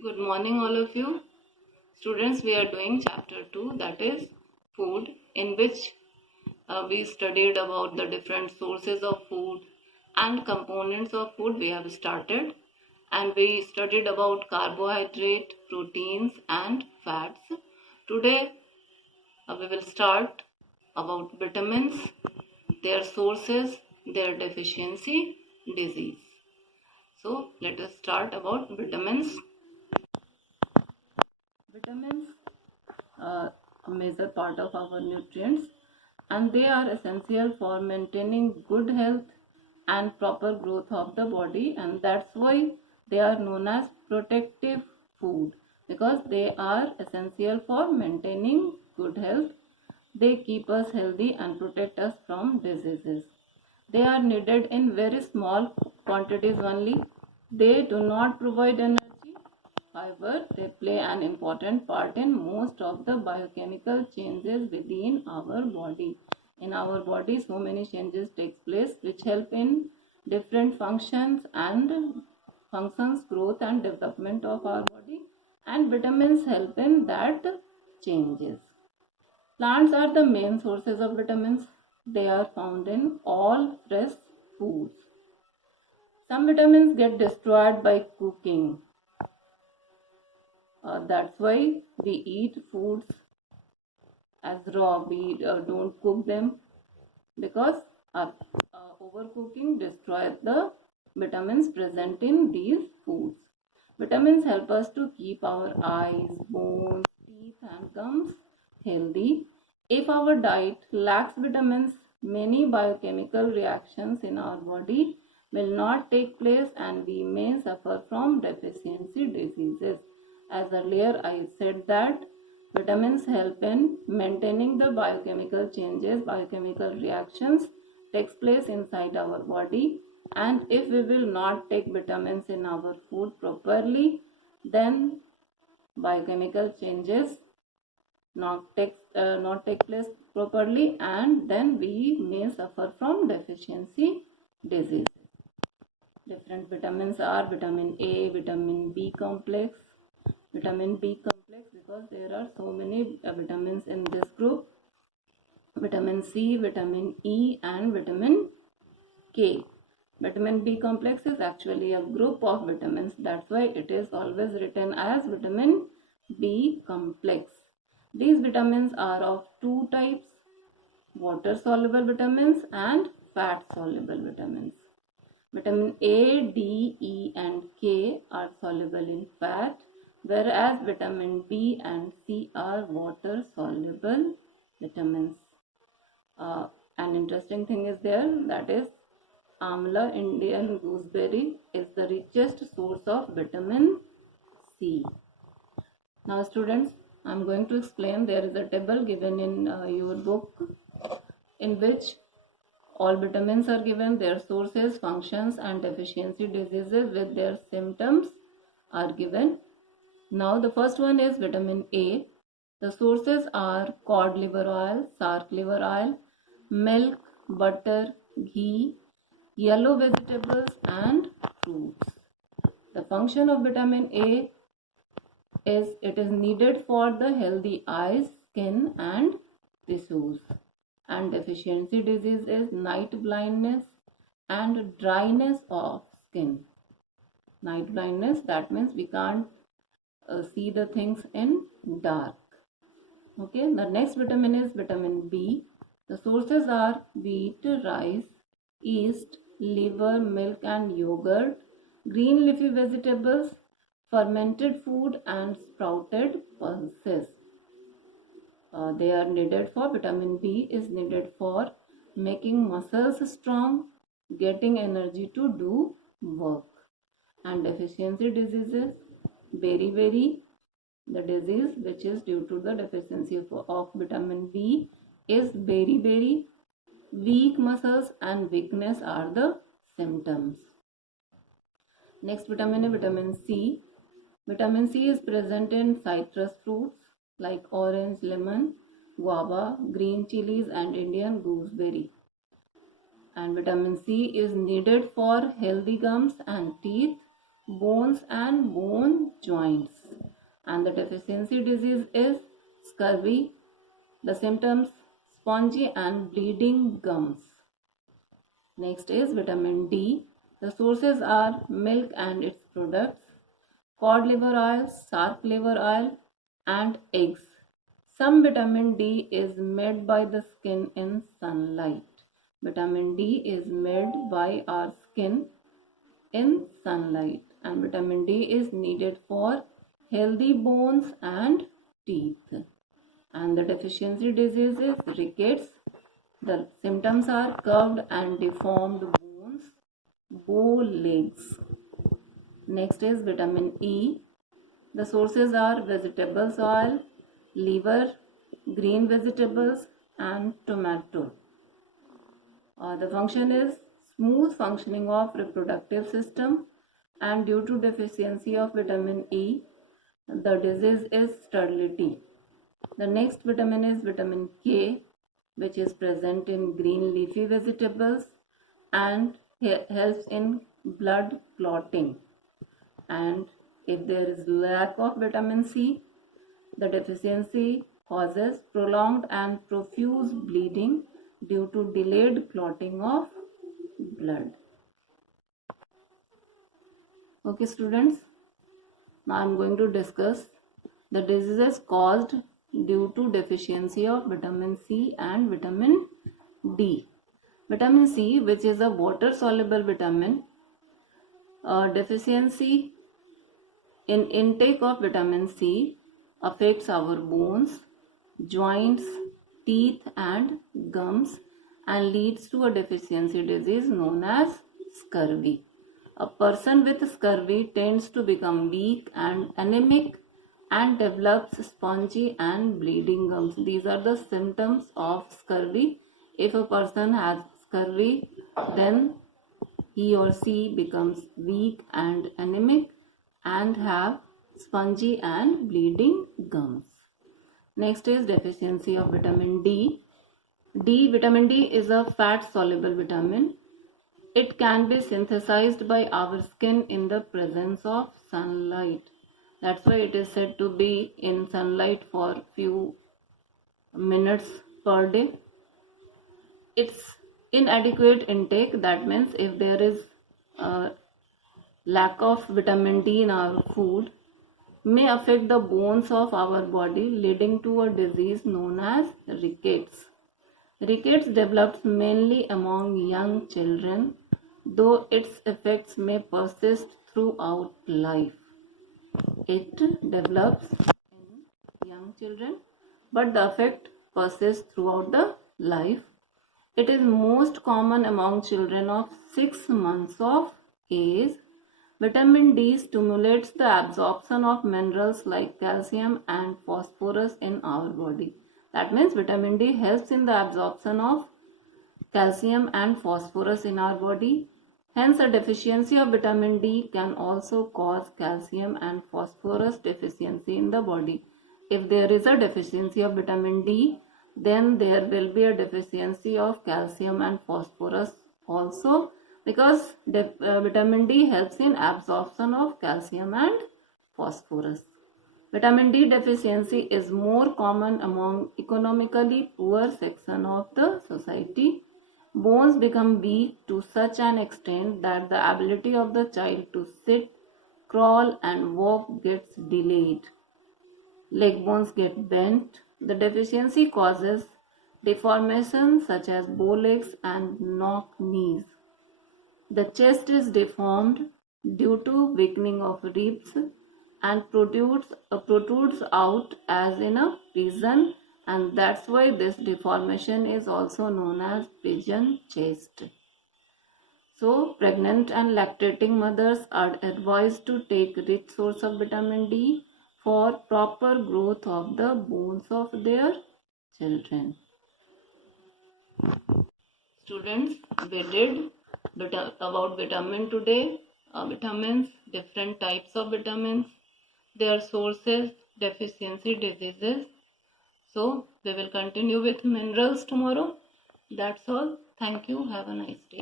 Good morning, all of you. Students, we are doing chapter 2, that is food, in which we studied about the different sources of food and components of food. We have started and we studied about carbohydrate, proteins, and fats. Today, we will start about vitamins, their sources, their deficiency, disease. So, let us start about vitamins. Vitamins a major part of our nutrients, and they are essential for maintaining good health and proper growth of the body, and that's why they are known as protective food, because they are essential for maintaining good health. They keep us healthy and protect us from diseases. They are needed in very small quantities only. They do not provide energy. However, they play an important part in most of the biochemical changes within our body. In our body, so many changes take place which help in different functions, growth and development of our body, and vitamins help in that changes. Plants are the main sources of vitamins. They are found in all fresh foods. Some vitamins get destroyed by cooking. That's why we eat foods as raw. We don't cook them because overcooking destroys the vitamins present in these foods. Vitamins help us to keep our eyes, bones, teeth, and gums healthy. If our diet lacks vitamins, many biochemical reactions in our body will not take place and we may suffer from deficiency diseases. As earlier I said that vitamins help in maintaining the biochemical changes, biochemical reactions takes place inside our body, and if we will not take vitamins in our food properly, then biochemical changes not take place properly, and then we may suffer from deficiency disease. Different vitamins are vitamin A, vitamin B complex, because there are so many vitamins in this group, vitamin C, vitamin E, and vitamin K. Vitamin B complex is actually a group of vitamins. That's why it is always written as vitamin B complex. These vitamins are of two types: water soluble vitamins and fat soluble vitamins. Vitamin A, D, E, and K are soluble in fat, whereas vitamin B and C are water soluble vitamins. An interesting thing is there, that is Amla Indian gooseberry is the richest source of vitamin C. Now students, I am going to explain. There is a table given in your book in which all vitamins are given, their sources, functions, and deficiency diseases with their symptoms are given. Now the first one is vitamin A. The sources are cod liver oil, sark liver oil, milk, butter, ghee, yellow vegetables, and fruits. The function of vitamin A is it is needed for the healthy eyes, skin, and tissues. And deficiency disease is night blindness and dryness of skin. Night blindness, that means we can't see the things in dark. Okay, the next vitamin is vitamin B. The sources are wheat, rice, yeast, liver, milk, and yogurt, green leafy vegetables, fermented food, and sprouted pulses. They are needed for vitamin B is needed for making muscles strong, getting energy to do work. And deficiency diseases, very the disease which is due to the deficiency of vitamin B is very weak muscles and weakness are the symptoms. Next vitamin is vitamin C. Vitamin C is present in citrus fruits like orange, lemon, guava, green chilies, and Indian gooseberry. And vitamin C is needed for healthy gums and teeth, bones and bone joints. And the deficiency disease is scurvy. The symptoms: spongy and bleeding gums. Next is vitamin D. The sources are milk and its products, cod liver oil, shark liver oil, and eggs. Some vitamin D is made by the skin in sunlight. Vitamin D is made by our skin in sunlight, and vitamin D is needed for healthy bones and teeth. And the deficiency disease is rickets. The symptoms are curved and deformed bones, bow legs. Next is vitamin E. The sources are vegetables oil, liver, green vegetables, and tomato. The function is smooth functioning of reproductive system, and due to deficiency of vitamin E, the disease is sterility. The next vitamin is vitamin K, which is present in green leafy vegetables and helps in blood clotting. And if there is lack of vitamin C, the deficiency causes prolonged and profuse bleeding due to delayed clotting of blood. Okay students, now I am going to discuss the diseases caused due to deficiency of vitamin C and vitamin D. Vitamin C, which is a water soluble vitamin, deficiency in intake of vitamin C affects our bones, joints, teeth and gums, and leads to a deficiency disease known as scurvy. A person with scurvy tends to become weak and anemic and develops spongy and bleeding gums. These are the symptoms of scurvy. If a person has scurvy, then he or she becomes weak and anemic and have spongy and bleeding gums. Next is deficiency of vitamin D. Vitamin D is a fat soluble vitamin. It can be synthesized by our skin in the presence of sunlight. That's why it is said to be in sunlight for few minutes per day. It's inadequate intake. That means if there is a lack of vitamin D in our food, may affect the bones of our body, leading to a disease known as rickets. Rickets develops mainly among young children, though its effects may persist throughout life. It develops in young children, but the effect persists throughout the life. It is most common among children of 6 months of age. Vitamin D stimulates the absorption of minerals like calcium and phosphorus in our body. That means vitamin D helps in the absorption of calcium and phosphorus in our body. Hence, a deficiency of vitamin D can also cause calcium and phosphorus deficiency in the body. If there is a deficiency of vitamin D, then there will be a deficiency of calcium and phosphorus also, because vitamin D helps in absorption of calcium and phosphorus. Vitamin D deficiency is more common among economically poor section of the society. Bones become weak to such an extent that the ability of the child to sit, crawl and walk gets delayed. Leg bones get bent. The deficiency causes deformations such as bow legs and knock knees. The chest is deformed due to weakening of ribs and protrudes out as in a pigeon, and that's why this deformation is also known as pigeon chest. So pregnant and lactating mothers are advised to take rich source of vitamin D for proper growth of the bones of their children. Students, we did about vitamin today. Vitamins, different types of vitamins, their sources, deficiency diseases. So we will continue with minerals tomorrow. That's all. Thank you. Have a nice day.